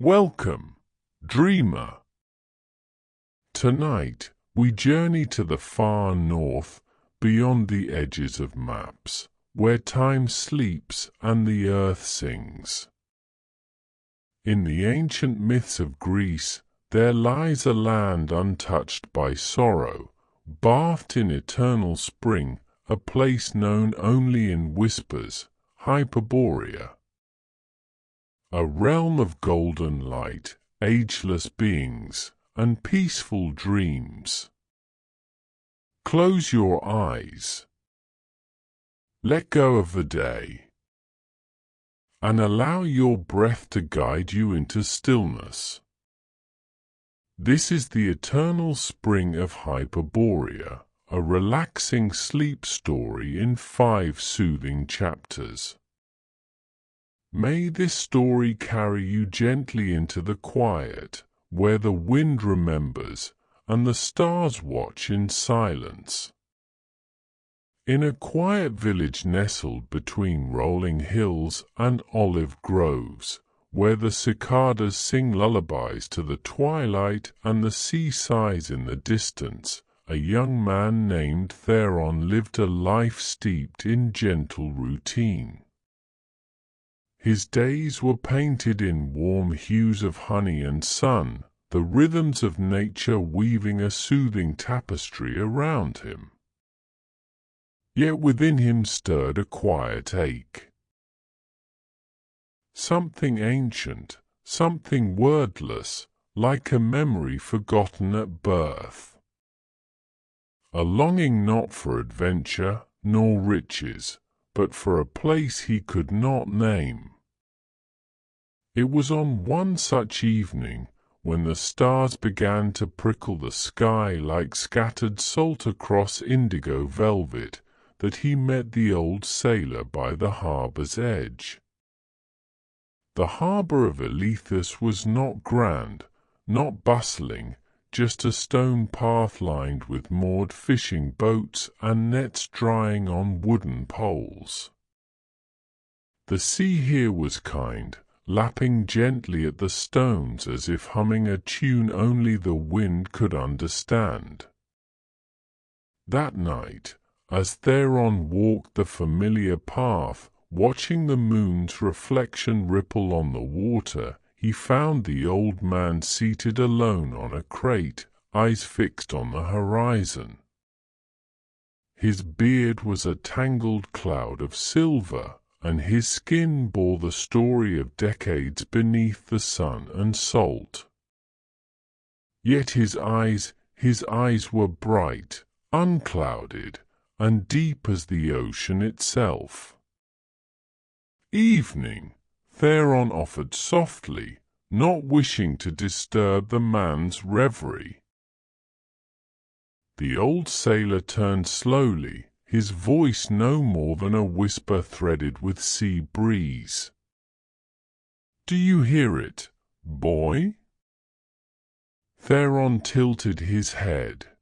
Welcome, dreamer. Tonight, we journey to the far north, beyond the edges of maps, where time sleeps and the earth sings. In the ancient myths of Greece, there lies a land untouched by sorrow, bathed in eternal spring, a place known only in whispers, Hyperborea. A realm of golden light, ageless beings, and peaceful dreams. Close your eyes. Let go of the day, and allow your breath to guide you into stillness. This is the Eternal Spring of Hyperborea, a relaxing sleep story in 5 soothing chapters. May this story carry you gently into the quiet, where the wind remembers and the stars watch in silence. In a quiet village nestled between rolling hills and olive groves, where the cicadas sing lullabies to the twilight and the sea sighs in the distance, a young man named Theron lived a life steeped in gentle routine. His days were painted in warm hues of honey and sun, the rhythms of nature weaving a soothing tapestry around him. Yet within him stirred a quiet ache. Something ancient, something wordless, like a memory forgotten at birth. A longing not for adventure nor riches, but for a place he could not name. It was on one such evening, when the stars began to prickle the sky like scattered salt across indigo velvet, that he met the old sailor by the harbour's edge. The harbour of Elethus was not grand, not bustling, just a stone path lined with moored fishing boats and nets drying on wooden poles. The sea here was kind, lapping gently at the stones as if humming a tune only the wind could understand. That night, as Theron walked the familiar path, watching the moon's reflection ripple on the water, he found the old man seated alone on a crate, eyes fixed on the horizon. His beard was a tangled cloud of silver, and his skin bore the story of decades beneath the sun and salt. Yet his eyes were bright, unclouded, and deep as the ocean itself. "Evening," Theron offered softly, not wishing to disturb the man's reverie. The old sailor turned slowly, his voice no more than a whisper threaded with sea breeze. "Do you hear it, boy?" Theron tilted his head.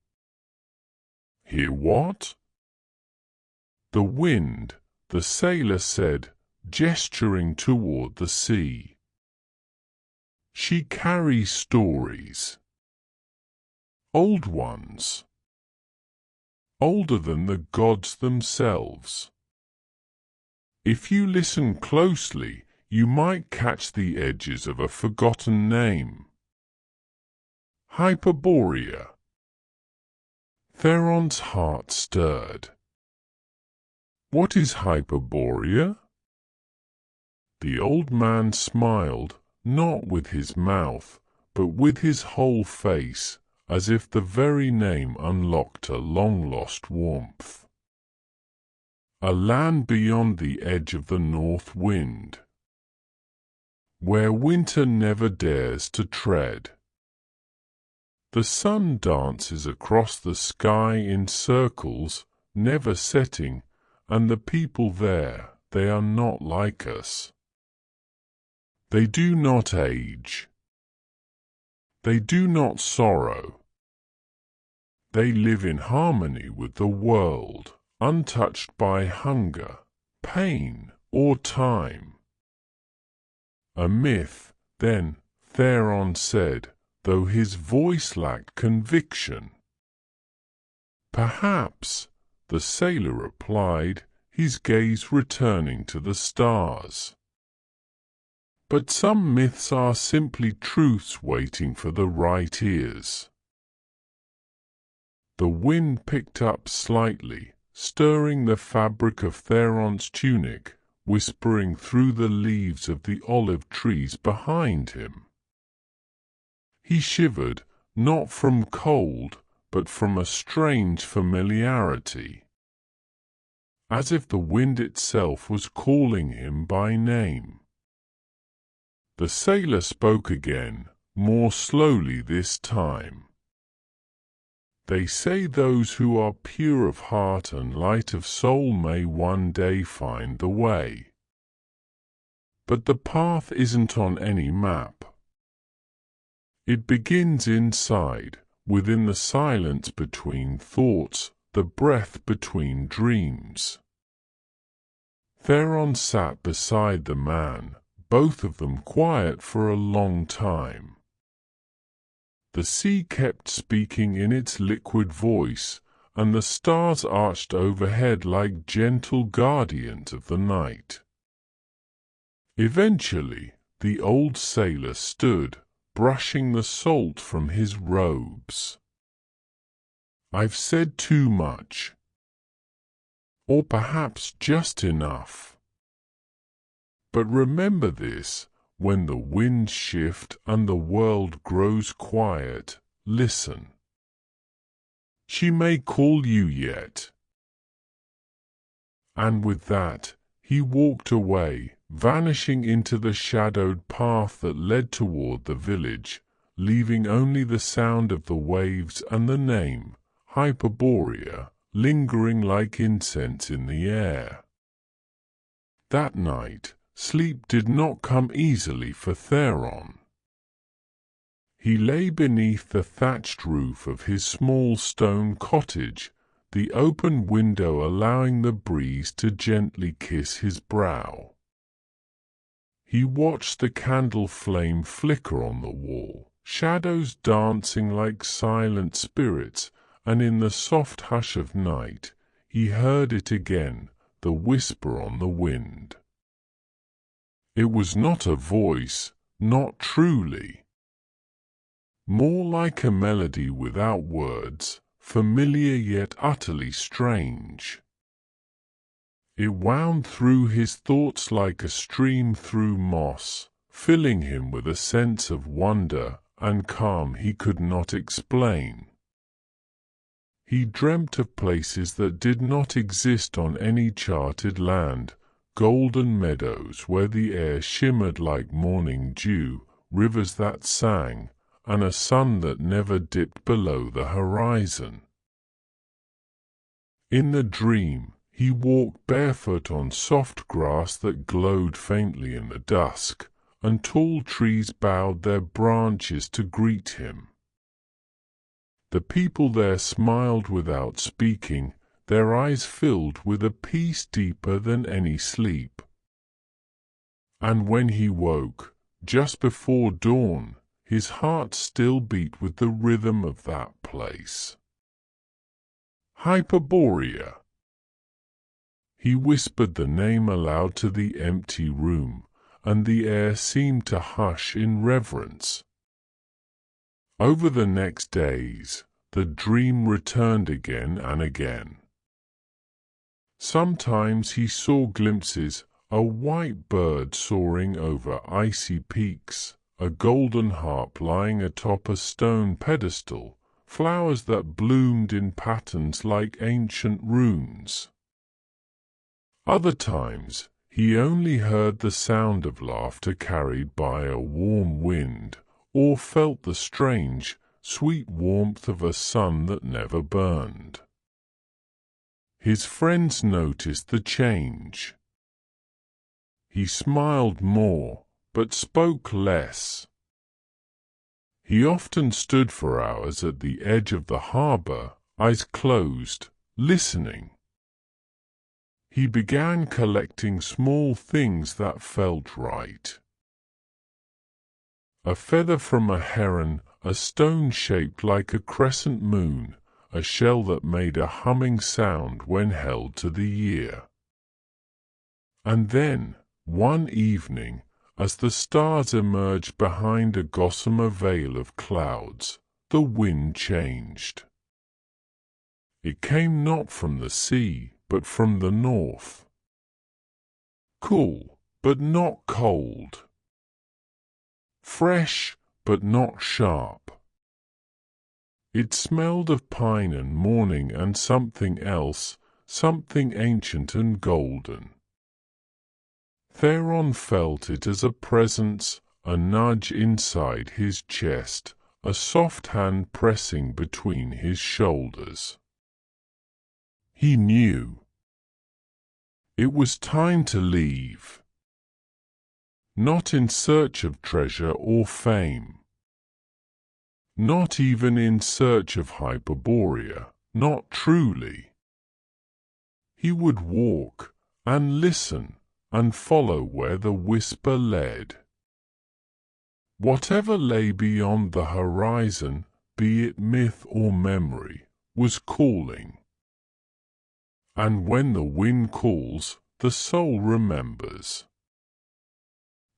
"Hear what?" "The wind," the sailor said, gesturing toward the sea. "She carries stories. Old ones. Older than the gods themselves. If you listen closely, you might catch the edges of a forgotten name. Hyperborea." Theron's heart stirred. "What is Hyperborea?" The old man smiled, not with his mouth, but with his whole face, as if the very name unlocked a long-lost warmth. "A land beyond the edge of the north wind, where winter never dares to tread. The sun dances across the sky in circles, never setting, and the people there, they are not like us. They do not age. They do not sorrow. They live in harmony with the world, untouched by hunger, pain, or time." A myth, then, Theron said, though his voice lacked conviction. Perhaps, the sailor replied, his gaze returning to the stars. But some myths are simply truths waiting for the right ears. The wind picked up slightly, stirring the fabric of Theron's tunic, whispering through the leaves of the olive trees behind him. He shivered, not from cold, but from a strange familiarity, as if the wind itself was calling him by name. The sailor spoke again, more slowly this time. They say those who are pure of heart and light of soul may one day find the way. But the path isn't on any map. It begins inside, within the silence between thoughts, the breath between dreams. Theron sat beside the man, both of them quiet for a long time. The sea kept speaking in its liquid voice, and the stars arched overhead like gentle guardians of the night. Eventually, the old sailor stood, brushing the salt from his robes. "I've said too much. Or perhaps just enough. But remember this, when the winds shift and the world grows quiet, listen. She may call you yet." And with that, he walked away, vanishing into the shadowed path that led toward the village, leaving only the sound of the waves and the name, Hyperborea, lingering like incense in the air. That night, sleep did not come easily for Theron. He lay beneath the thatched roof of his small stone cottage, the open window allowing the breeze to gently kiss his brow. He watched the candle flame flicker on the wall, shadows dancing like silent spirits, and in the soft hush of night, he heard it again, the whisper on the wind. It was not a voice, not truly. More like a melody without words, familiar yet utterly strange. It wound through his thoughts like a stream through moss, filling him with a sense of wonder and calm he could not explain. He dreamt of places that did not exist on any charted land, golden meadows where the air shimmered like morning dew, rivers that sang, and a sun that never dipped below the horizon. In the dream, he walked barefoot on soft grass that glowed faintly in the dusk, and tall trees bowed their branches to greet him. The people there smiled without speaking, their eyes filled with a peace deeper than any sleep. And when he woke, just before dawn, his heart still beat with the rhythm of that place. Hyperborea. He whispered the name aloud to the empty room, and the air seemed to hush in reverence. Over the next days, the dream returned again and again. Sometimes he saw glimpses, a white bird soaring over icy peaks, a golden harp lying atop a stone pedestal, flowers that bloomed in patterns like ancient runes. Other times, he only heard the sound of laughter carried by a warm wind, or felt the strange, sweet warmth of a sun that never burned. His friends noticed the change. He smiled more, but spoke less. He often stood for hours at the edge of the harbor, eyes closed, listening. He began collecting small things that felt right. a feather from a heron, a stone shaped like a crescent moon, a shell that made a humming sound when held to the ear. And then, one evening, as the stars emerged behind a gossamer veil of clouds, the wind changed. It came not from the sea, but from the north. Cool, but not cold. Fresh, but not sharp. It smelled of pine and morning and something else, something ancient and golden. Theron felt it as a presence, a nudge inside his chest, a soft hand pressing between his shoulders. He knew. It was time to leave. Not in search of treasure or fame. Not even in search of Hyperborea, not truly. He would walk, and listen, and follow where the whisper led. Whatever lay beyond the horizon, be it myth or memory, was calling. And when the wind calls, the soul remembers.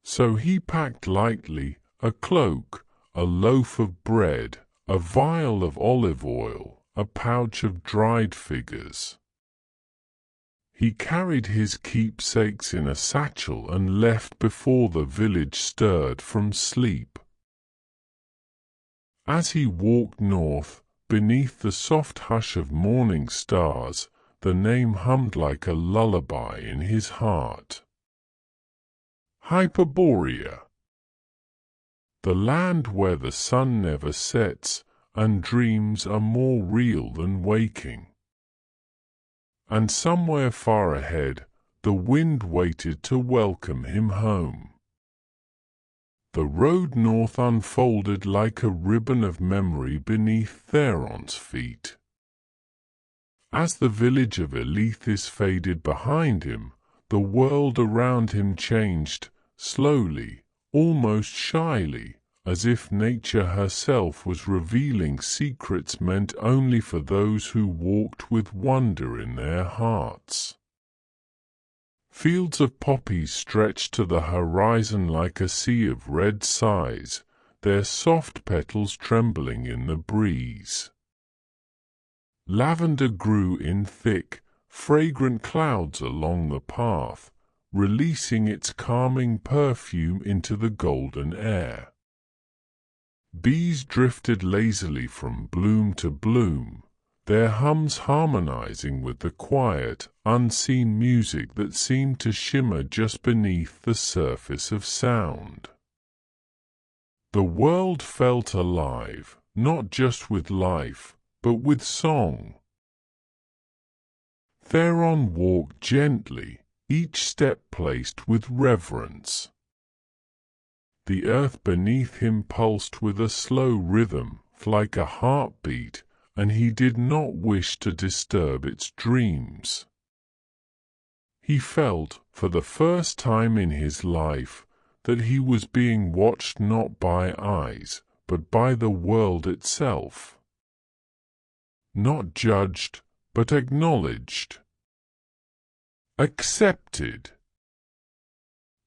So he packed lightly, a cloak, a loaf of bread, a vial of olive oil, a pouch of dried figures. He carried his keepsakes in a satchel and left before the village stirred from sleep. As he walked north, beneath the soft hush of morning stars, the name hummed like a lullaby in his heart. Hyperborea. The land where the sun never sets, and dreams are more real than waking. And somewhere far ahead, the wind waited to welcome him home. The road north unfolded like a ribbon of memory beneath Theron's feet. As the village of Elethis faded behind him, the world around him changed, slowly, almost shyly, as if nature herself was revealing secrets meant only for those who walked with wonder in their hearts. Fields of poppies stretched to the horizon like a sea of red sighs, their soft petals trembling in the breeze. Lavender grew in thick, fragrant clouds along the path, releasing its calming perfume into the golden air. Bees drifted lazily from bloom to bloom, their hums harmonizing with the quiet, unseen music that seemed to shimmer just beneath the surface of sound. The world felt alive, not just with life, but with song. Theron walked gently, each step placed with reverence. The earth beneath him pulsed with a slow rhythm, like a heartbeat, and he did not wish to disturb its dreams. He felt, for the first time in his life, that he was being watched not by eyes, but by the world itself. Not judged, but acknowledged. Accepted.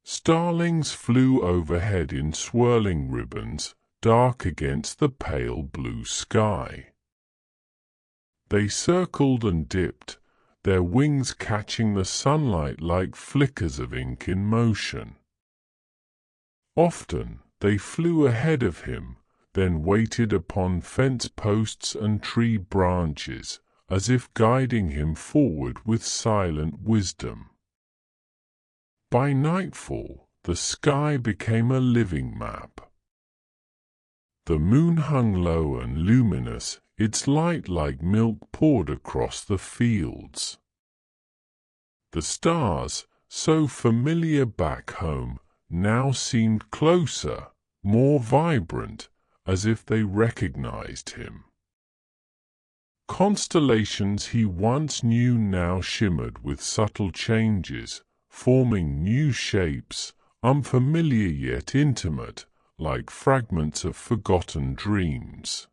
Starlings flew overhead in swirling ribbons, dark against the pale blue sky. They circled and dipped, their wings catching the sunlight like flickers of ink in motion. Often they flew ahead of him, then waited upon fence posts and tree branches, as if guiding him forward with silent wisdom. By nightfall, the sky became a living map. The moon hung low and luminous, its light like milk poured across the fields. The stars, so familiar back home, now seemed closer, more vibrant, as if they recognized him. Constellations he once knew now shimmered with subtle changes, forming new shapes, unfamiliar yet intimate, like fragments of forgotten dreams.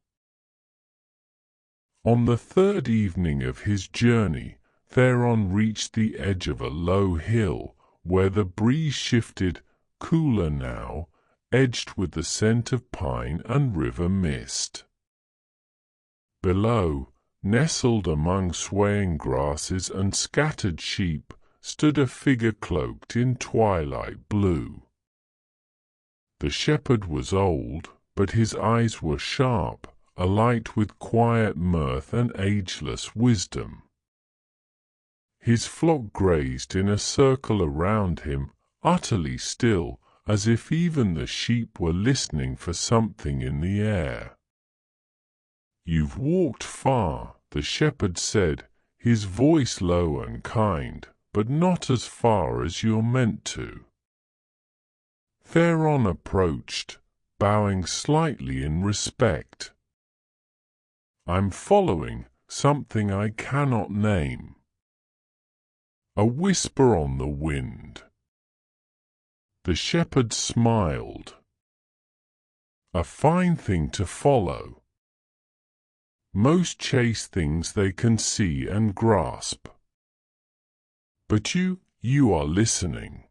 On the third evening of his journey, Theron reached the edge of a low hill, where the breeze shifted, cooler now, edged with the scent of pine and river mist. Below, nestled among swaying grasses and scattered sheep, stood a figure cloaked in twilight blue. The shepherd was old, but his eyes were sharp, alight with quiet mirth and ageless wisdom. His flock grazed in a circle around him, utterly still, as if even the sheep were listening for something in the air. "You've walked far," the shepherd said, his voice low and kind, "but not as far as you're meant to." Theron approached, bowing slightly in respect. "I'm following something I cannot name. A whisper on the wind." The shepherd smiled. "A fine thing to follow. Most chase things they can see and grasp. But you are listening."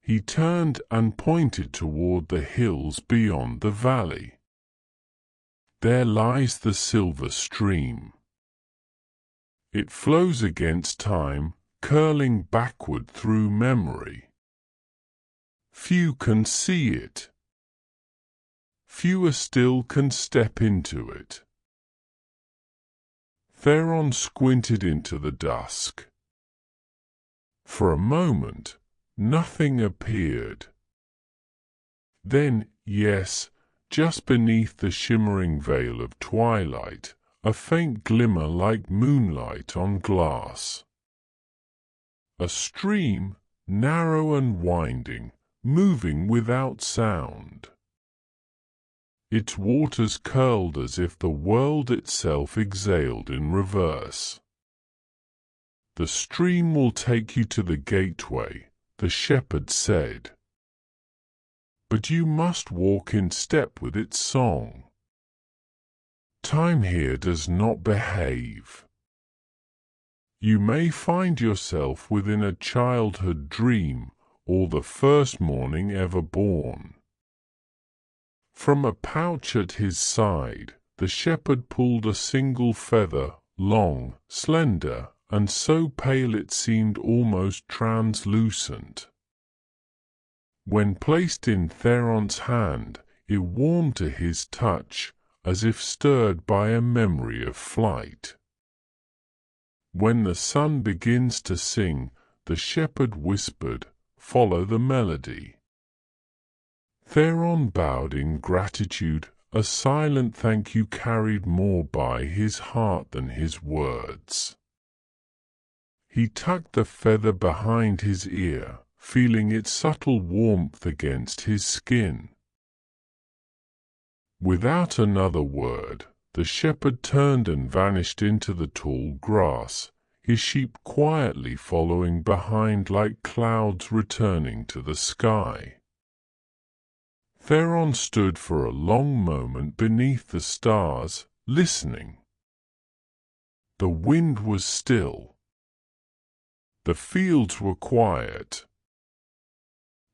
He turned and pointed toward the hills beyond the valley. "There lies the silver stream. It flows against time, curling backward through memory. Few can see it. Fewer still can step into it." Theron squinted into the dusk. For a moment, nothing appeared. Then, yes, just beneath the shimmering veil of twilight, a faint glimmer like moonlight on glass. A stream, narrow and winding, moving without sound. Its waters curled as if the world itself exhaled in reverse. "The stream will take you to the gateway," the shepherd said. "But you must walk in step with its song. Time here does not behave. You may find yourself within a childhood dream or the first morning ever born." From a pouch at his side, the shepherd pulled a single feather, long, slender, and so pale it seemed almost translucent. When placed in Theron's hand, it warmed to his touch, as if stirred by a memory of flight. When the sun begins to sing, the shepherd whispered, "Follow the melody." Theron bowed in gratitude, a silent thank you carried more by his heart than his words. He tucked the feather behind his ear, feeling its subtle warmth against his skin. Without another word, the shepherd turned and vanished into the tall grass, his sheep quietly following behind like clouds returning to the sky. Theron stood for a long moment beneath the stars, listening. The wind was still. The fields were quiet.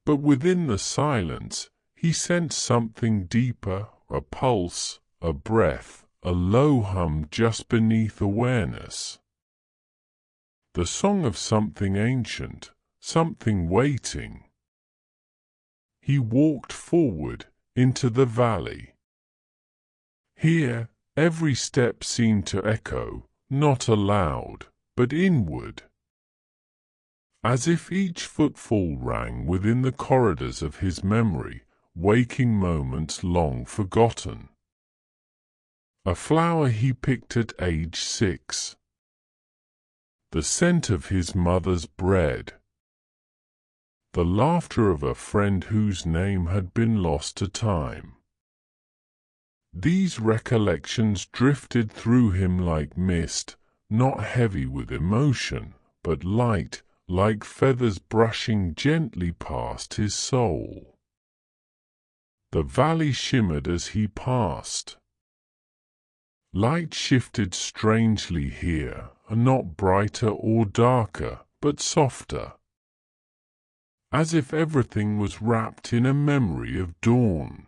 But within the silence, he sensed something deeper, a pulse, a breath, a low hum just beneath awareness. The song of something ancient, something waiting. He walked forward into the valley. Here, every step seemed to echo, not aloud, but inward, as if each footfall rang within the corridors of his memory, waking moments long forgotten. A flower he picked at age 6. The scent of his mother's bread. The laughter of a friend whose name had been lost to time. These recollections drifted through him like mist, not heavy with emotion, but light, like feathers brushing gently past his soul. The valley shimmered as he passed. Light shifted strangely here, not brighter or darker, but softer, as if everything was wrapped in a memory of dawn.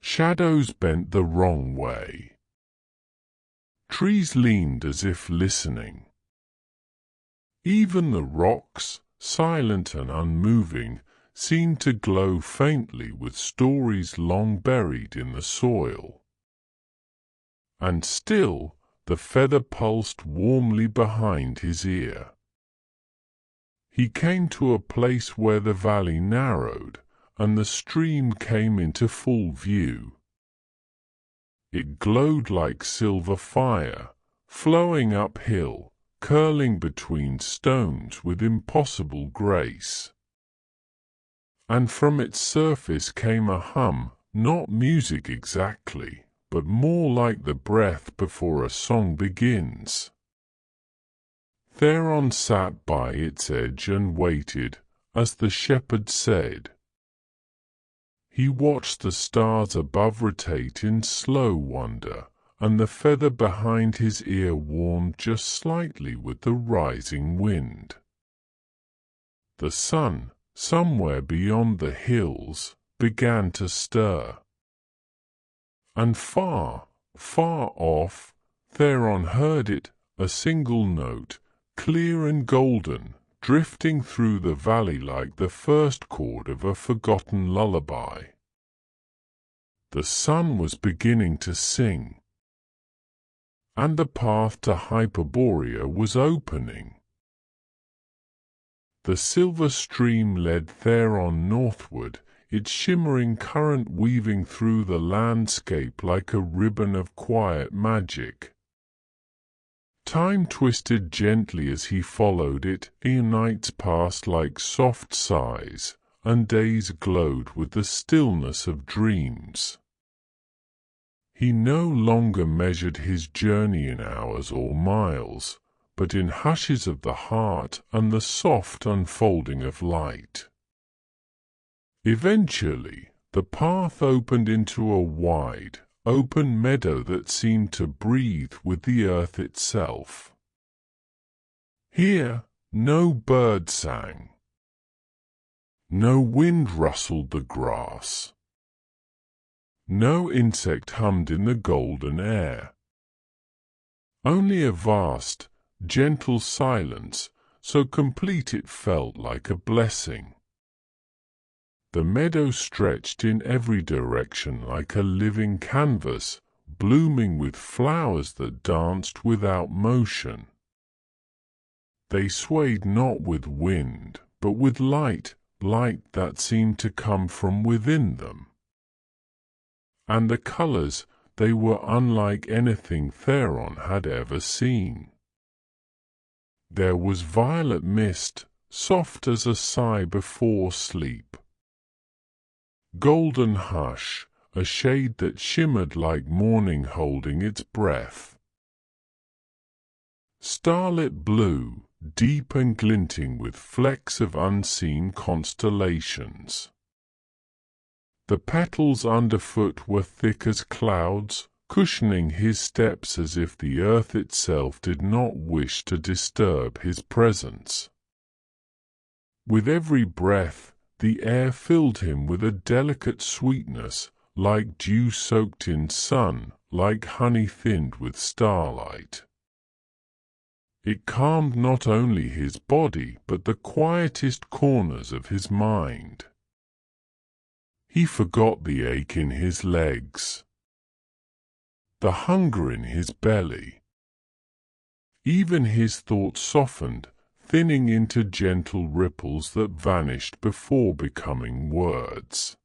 Shadows bent the wrong way. Trees leaned as if listening. Even the rocks, silent and unmoving, seemed to glow faintly with stories long buried in the soil. And still, the feather pulsed warmly behind his ear. He came to a place where the valley narrowed, and the stream came into full view. It glowed like silver fire, flowing uphill, curling between stones with impossible grace. And from its surface came a hum, not music exactly, but more like the breath before a song begins. Theron sat by its edge and waited, as the shepherd said. He watched the stars above rotate in slow wonder, and the feather behind his ear warmed just slightly with the rising wind. The sun, somewhere beyond the hills, began to stir. And far, far off, Theron heard it, a single note, clear and golden, drifting through the valley like the first chord of a forgotten lullaby. The sun was beginning to sing, and the path to Hyperborea was opening. The silver stream led Theron northward, its shimmering current weaving through the landscape like a ribbon of quiet magic. Time twisted gently as he followed it, nights passed like soft sighs, and days glowed with the stillness of dreams. He no longer measured his journey in hours or miles, but in hushes of the heart and the soft unfolding of light. Eventually, the path opened into a wide, open meadow that seemed to breathe with the earth itself. Here, no bird sang. No wind rustled the grass. No insect hummed in the golden air. Only a vast, gentle silence, so complete it felt like a blessing. The meadow stretched in every direction like a living canvas, blooming with flowers that danced without motion. They swayed not with wind, but with light that seemed to come from within them. And the colors, they were unlike anything Theron had ever seen. There was violet mist, soft as a sigh before sleep. Golden hush, a shade that shimmered like morning holding its breath. Starlit blue, deep and glinting with flecks of unseen constellations. The petals underfoot were thick as clouds, cushioning his steps as if the earth itself did not wish to disturb his presence. With every breath, the air filled him with a delicate sweetness, like dew soaked in sun, like honey thinned with starlight. It calmed not only his body but the quietest corners of his mind. He forgot the ache in his legs, the hunger in his belly. Even his thoughts softened, thinning into gentle ripples that vanished before becoming words.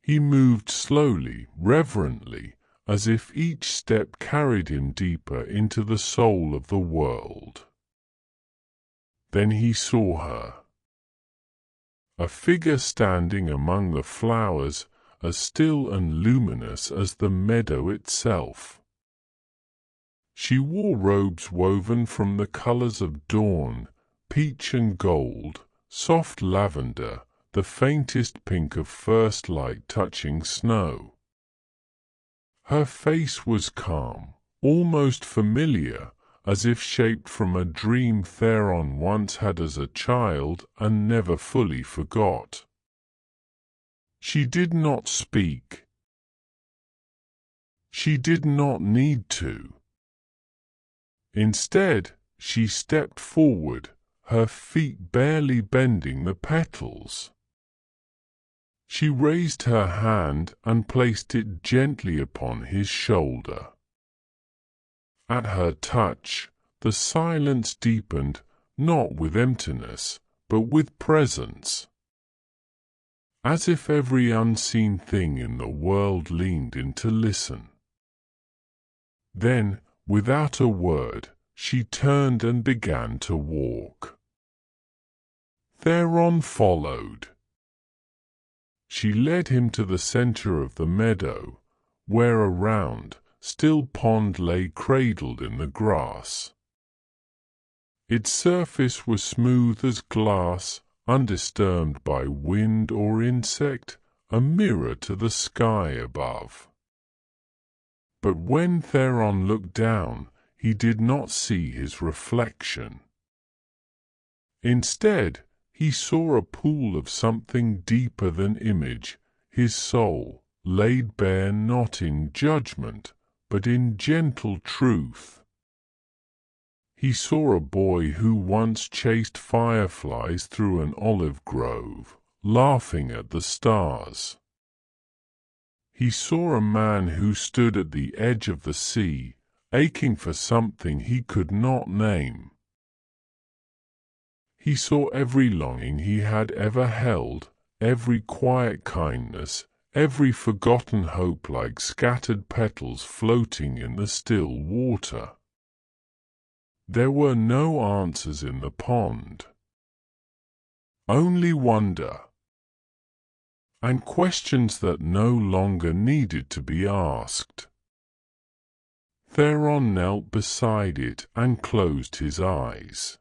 He moved slowly, reverently, as if each step carried him deeper into the soul of the world. Then he saw her. A figure standing among the flowers, as still and luminous as the meadow itself. She wore robes woven from the colors of dawn, peach and gold, soft lavender, the faintest pink of first light touching snow. Her face was calm, almost familiar, as if shaped from a dream Theron once had as a child and never fully forgot. She did not speak. She did not need to. Instead, she stepped forward, her feet barely bending the petals. She raised her hand and placed it gently upon his shoulder. At her touch, the silence deepened, not with emptiness, but with presence. As if every unseen thing in the world leaned in to listen. Then, without a word, she turned and began to walk. Theron followed. She led him to the center of the meadow, where a round, still pond lay cradled in the grass. Its surface was smooth as glass, undisturbed by wind or insect, a mirror to the sky above. But when Theron looked down, he did not see his reflection. Instead, he saw a pool of something deeper than image, his soul, laid bare not in judgment, but in gentle truth. He saw a boy who once chased fireflies through an olive grove, laughing at the stars. He saw a man who stood at the edge of the sea, aching for something he could not name. He saw every longing he had ever held, every quiet kindness, every forgotten hope like scattered petals floating in the still water. There were no answers in the pond. Only wonder. And questions that no longer needed to be asked. Theron knelt beside it and closed his eyes.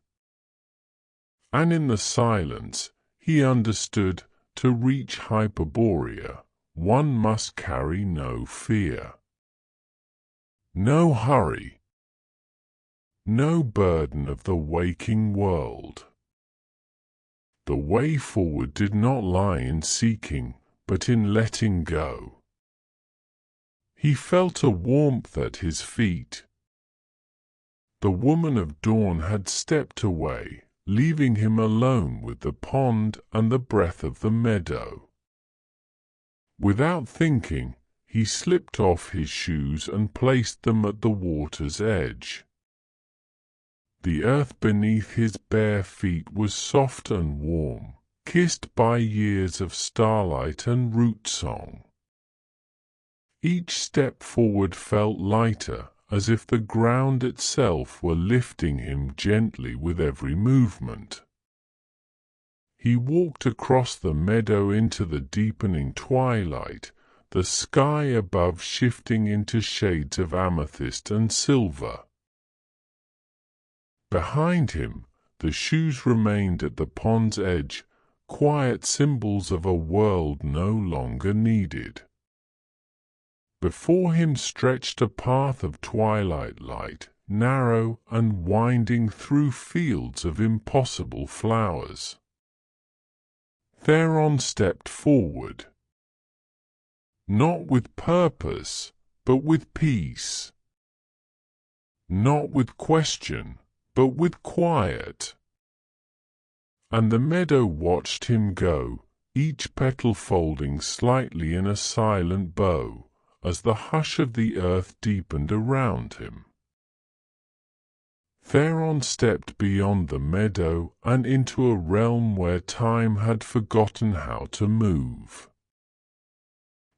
And in the silence, he understood, to reach Hyperborea, one must carry no fear. No hurry. No burden of the waking world. The way forward did not lie in seeking, but in letting go. He felt a warmth at his feet. The woman of dawn had stepped away, leaving him alone with the pond and the breath of the meadow. Without thinking, he slipped off his shoes and placed them at the water's edge. The earth beneath his bare feet was soft and warm, kissed by years of starlight and root song. Each step forward felt lighter, as if the ground itself were lifting him gently with every movement. He walked across the meadow into the deepening twilight, the sky above shifting into shades of amethyst and silver. Behind him, the shoes remained at the pond's edge, quiet symbols of a world no longer needed. Before him stretched a path of twilight light, narrow and winding through fields of impossible flowers. Theron stepped forward. Not with purpose, but with peace. Not with question, but with quiet. And the meadow watched him go, each petal folding slightly in a silent bow, as the hush of the earth deepened around him. Theron stepped beyond the meadow and into a realm where time had forgotten how to move.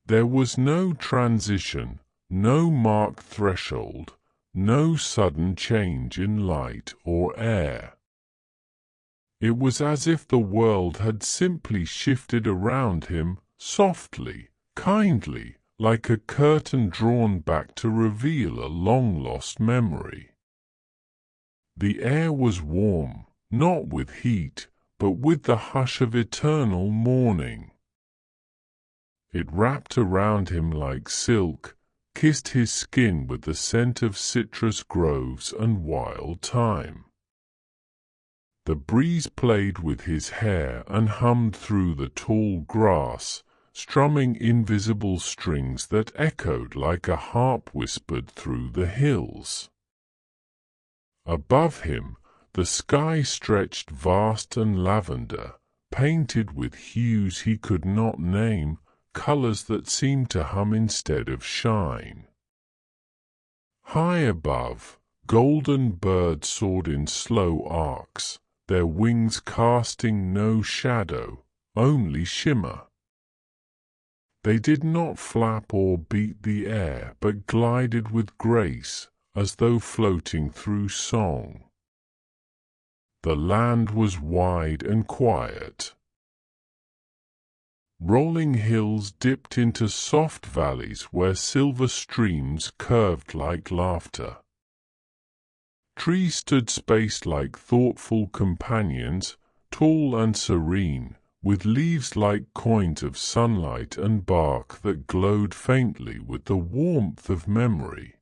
There was no transition, no marked threshold, no sudden change in light or air. It was as if the world had simply shifted around him, softly, kindly, like a curtain drawn back to reveal a long-lost memory. The air was warm, not with heat, but with the hush of eternal morning. It wrapped around him like silk, kissed his skin with the scent of citrus groves and wild thyme. The breeze played with his hair and hummed through the tall grass, strumming invisible strings that echoed like a harp whispered through the hills. Above him, the sky stretched vast and lavender, painted with hues he could not name, colors that seemed to hum instead of shine. High above, golden birds soared in slow arcs, their wings casting no shadow, only shimmer. They did not flap or beat the air, but glided with grace, as though floating through song. The land was wide and quiet. Rolling hills dipped into soft valleys where silver streams curved like laughter. Trees stood spaced like thoughtful companions, tall and serene, with leaves like coins of sunlight and bark that glowed faintly with the warmth of memory.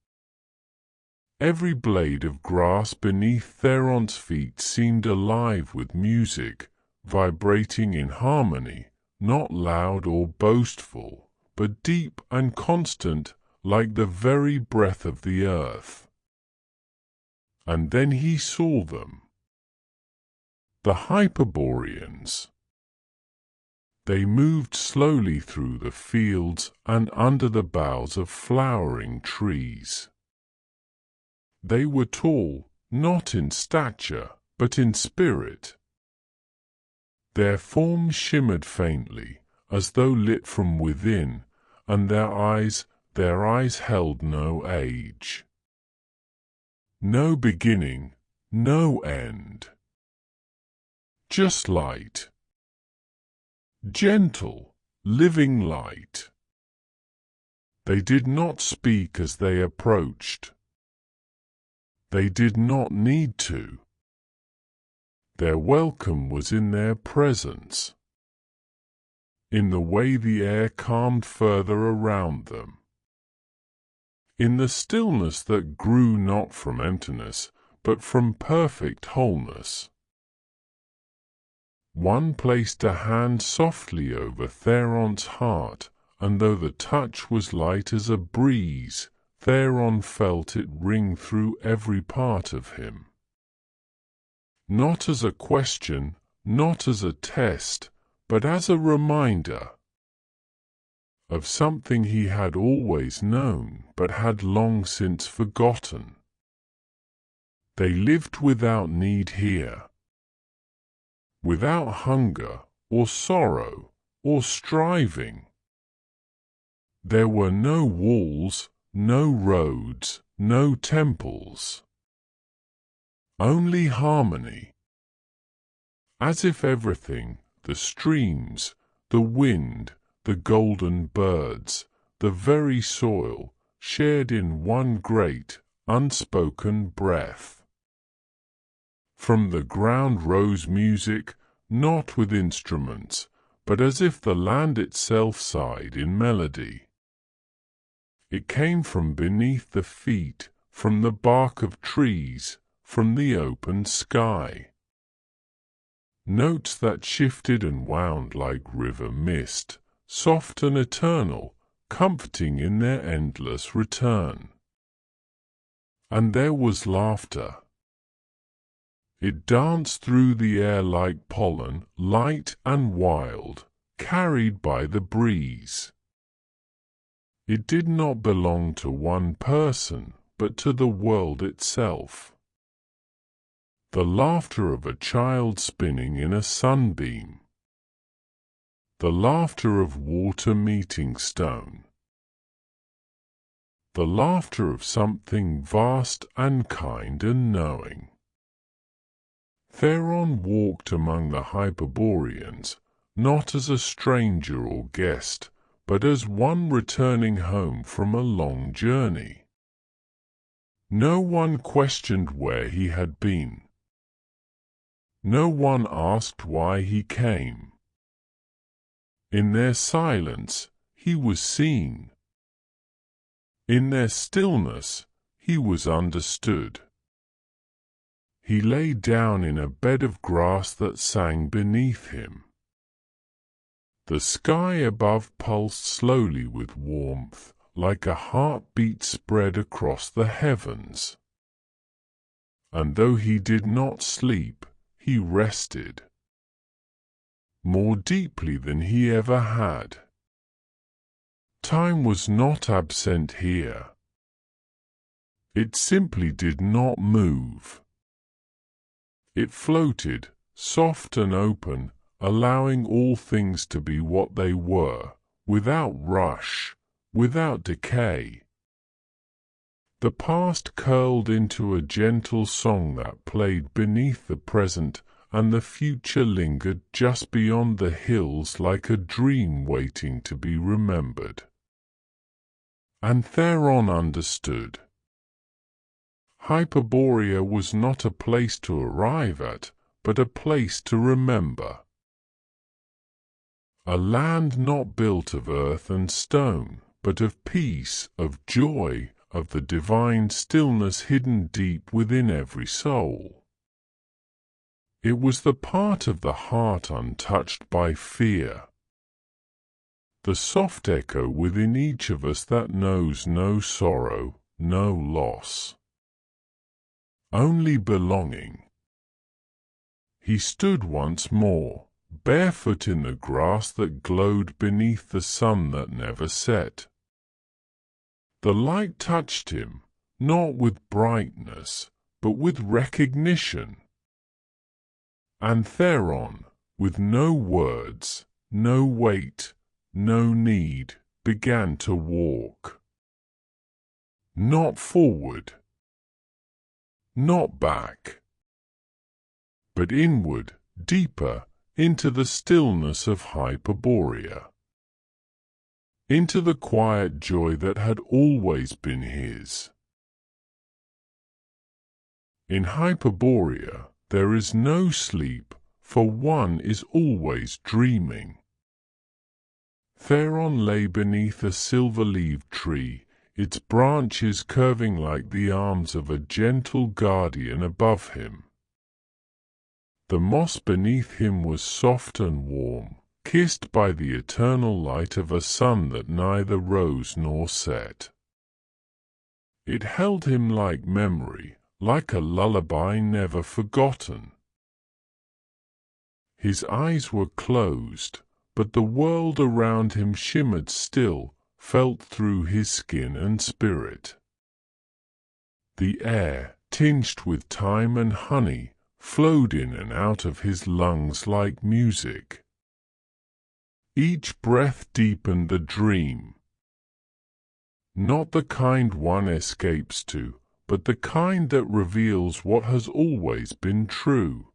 Every blade of grass beneath Theron's feet seemed alive with music, vibrating in harmony, not loud or boastful, but deep and constant, like the very breath of the earth. And then he saw them. The Hyperboreans. They moved slowly through the fields and under the boughs of flowering trees. They were tall, not in stature, but in spirit. Their forms shimmered faintly, as though lit from within, and their eyes held no age. No beginning, no end. Just light. Gentle, living light. They did not speak as they approached. They did not need to. Their welcome was in their presence, in the way the air calmed further around them, in the stillness that grew not from emptiness, but from perfect wholeness. One placed a hand softly over Theron's heart, and though the touch was light as a breeze, Theron felt it ring through every part of him. Not as a question, not as a test, but as a reminder of something he had always known but had long since forgotten. They lived without need here, without hunger or sorrow or striving. There were no walls, no roads, no temples. Only harmony. As if everything, the streams, the wind, the golden birds, the very soil, shared in one great, unspoken breath. From the ground rose music, not with instruments, but as if the land itself sighed in melody. It came from beneath the feet, from the bark of trees, from the open sky. Notes that shifted and wound like river mist, soft and eternal, comforting in their endless return. And there was laughter. It danced through the air like pollen, light and wild, carried by the breeze. It did not belong to one person, but to the world itself. The laughter of a child spinning in a sunbeam. The laughter of water meeting stone. The laughter of something vast and kind and knowing. Theron walked among the Hyperboreans, not as a stranger or guest, but as one returning home from a long journey. No one questioned where he had been. No one asked why he came. In their silence, he was seen. In their stillness, he was understood. He lay down in a bed of grass that sang beneath him. The sky above pulsed slowly with warmth, like a heartbeat spread across the heavens. And though he did not sleep, he rested. More deeply than he ever had. Time was not absent here. It simply did not move. It floated, soft and open, allowing all things to be what they were, without rush, without decay. The past curled into a gentle song that played beneath the present, and the future lingered just beyond the hills like a dream waiting to be remembered. And Theron understood. Hyperborea was not a place to arrive at, but a place to remember. A land not built of earth and stone, but of peace, of joy, of the divine stillness hidden deep within every soul. It was the part of the heart untouched by fear, the soft echo within each of us that knows no sorrow, no loss. Only belonging. He stood once more, barefoot in the grass that glowed beneath the sun that never set. The light touched him, not with brightness, but with recognition. And Theron, with no words, no weight, no need, began to walk. Not forward, not back, but inward, deeper, into the stillness of Hyperborea. Into the quiet joy that had always been his. In Hyperborea there is no sleep, for one is always dreaming. Theron lay beneath a silver-leaved tree, its branches curving like the arms of a gentle guardian above him. The moss beneath him was soft and warm, kissed by the eternal light of a sun that neither rose nor set. It held him like memory, like a lullaby never forgotten. His eyes were closed, but the world around him shimmered still, felt through his skin and spirit. The air, tinged with thyme and honey, flowed in and out of his lungs like music. Each breath deepened the dream. Not the kind one escapes to, but the kind that reveals what has always been true.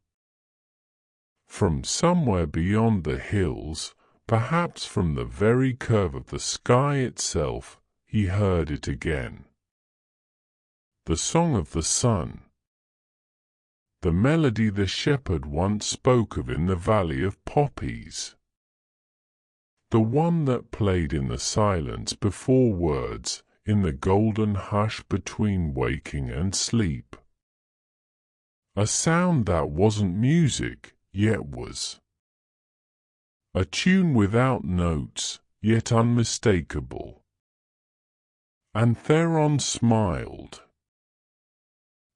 From somewhere beyond the hills, perhaps from the very curve of the sky itself, he heard it again. The song of the sun. The melody the shepherd once spoke of in the valley of poppies. The one that played in the silence before words, in the golden hush between waking and sleep. A sound that wasn't music, yet was. A tune without notes, yet unmistakable. And Theron smiled.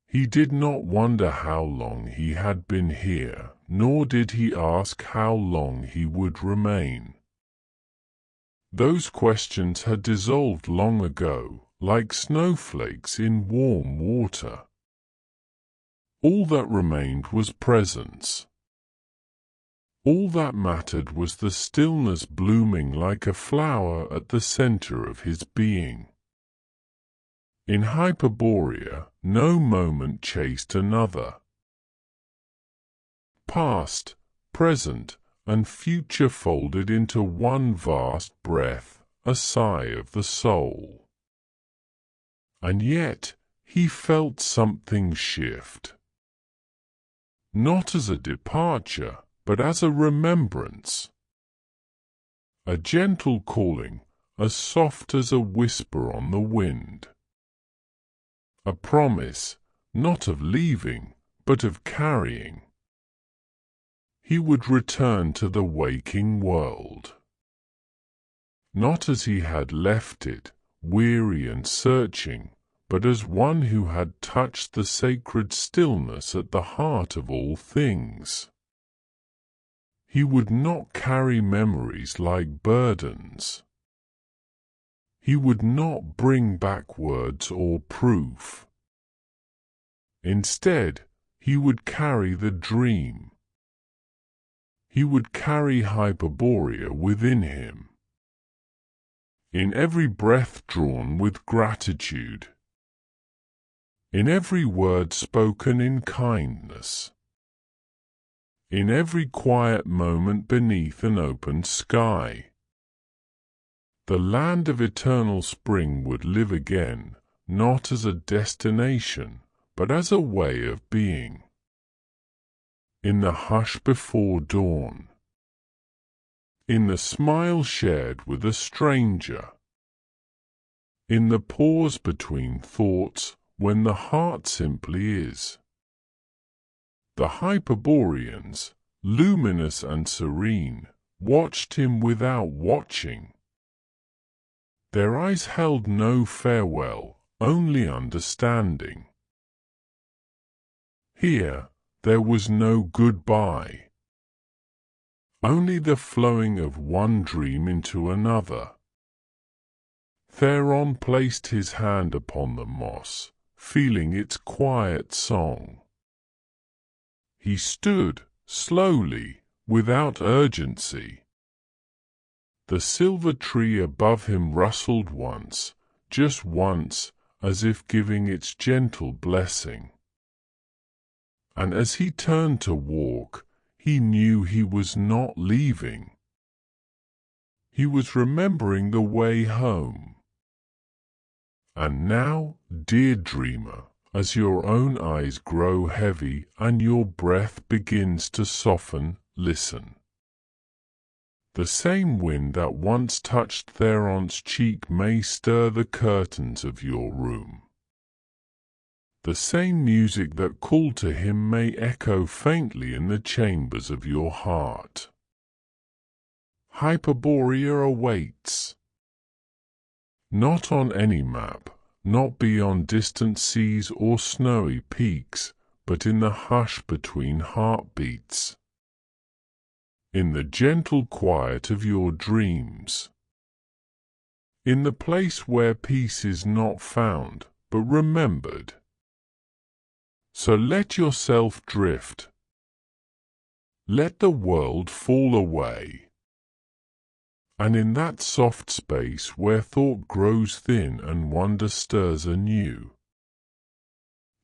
He did not wonder how long he had been here, nor did he ask how long he would remain. Those questions had dissolved long ago, like snowflakes in warm water. All that remained was presence. All that mattered was the stillness blooming like a flower at the center of his being. In Hyperborea, no moment chased another. Past, present, and future folded into one vast breath, a sigh of the soul. And yet he felt something shift. not as a departure, but as a remembrance. A gentle calling, as soft as a whisper on the wind. A promise, not of leaving, but of carrying. He would return to the waking world. Not as he had left it, weary and searching, but as one who had touched the sacred stillness at the heart of all things. He would not carry memories like burdens. He would not bring back words or proof. Instead, he would carry the dream. He would carry Hyperborea within him. In every breath drawn with gratitude. In every word spoken in kindness. In every quiet moment beneath an open sky. The land of eternal spring would live again, not as a destination, but as a way of being. In the hush before dawn. In the smile shared with a stranger. In the pause between thoughts when the heart simply is. The Hyperboreans, luminous and serene, watched him without watching. Their eyes held no farewell, only understanding. Here, there was no goodbye. Only the flowing of one dream into another. Theron placed his hand upon the moss, feeling its quiet song. He stood, slowly, without urgency. The silver tree above him rustled once, just once, as if giving its gentle blessing. And as he turned to walk, he knew he was not leaving. He was remembering the way home. And now, dear dreamer, as your own eyes grow heavy and your breath begins to soften, listen. The same wind that once touched Theron's cheek may stir the curtains of your room. The same music that called to him may echo faintly in the chambers of your heart. Hyperborea awaits. Not on any map, not beyond distant seas or snowy peaks, but in the hush between heartbeats. In the gentle quiet of your dreams. In the place where peace is not found, but remembered. So let yourself drift. Let the world fall away. And in that soft space where thought grows thin and wonder stirs anew,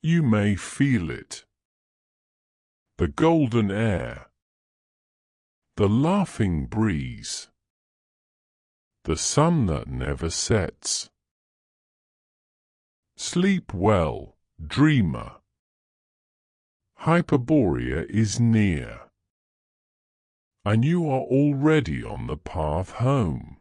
you may feel it. The golden air. The laughing breeze. The sun that never sets. Sleep well, dreamer. Hyperborea is near. And you are already on the path home.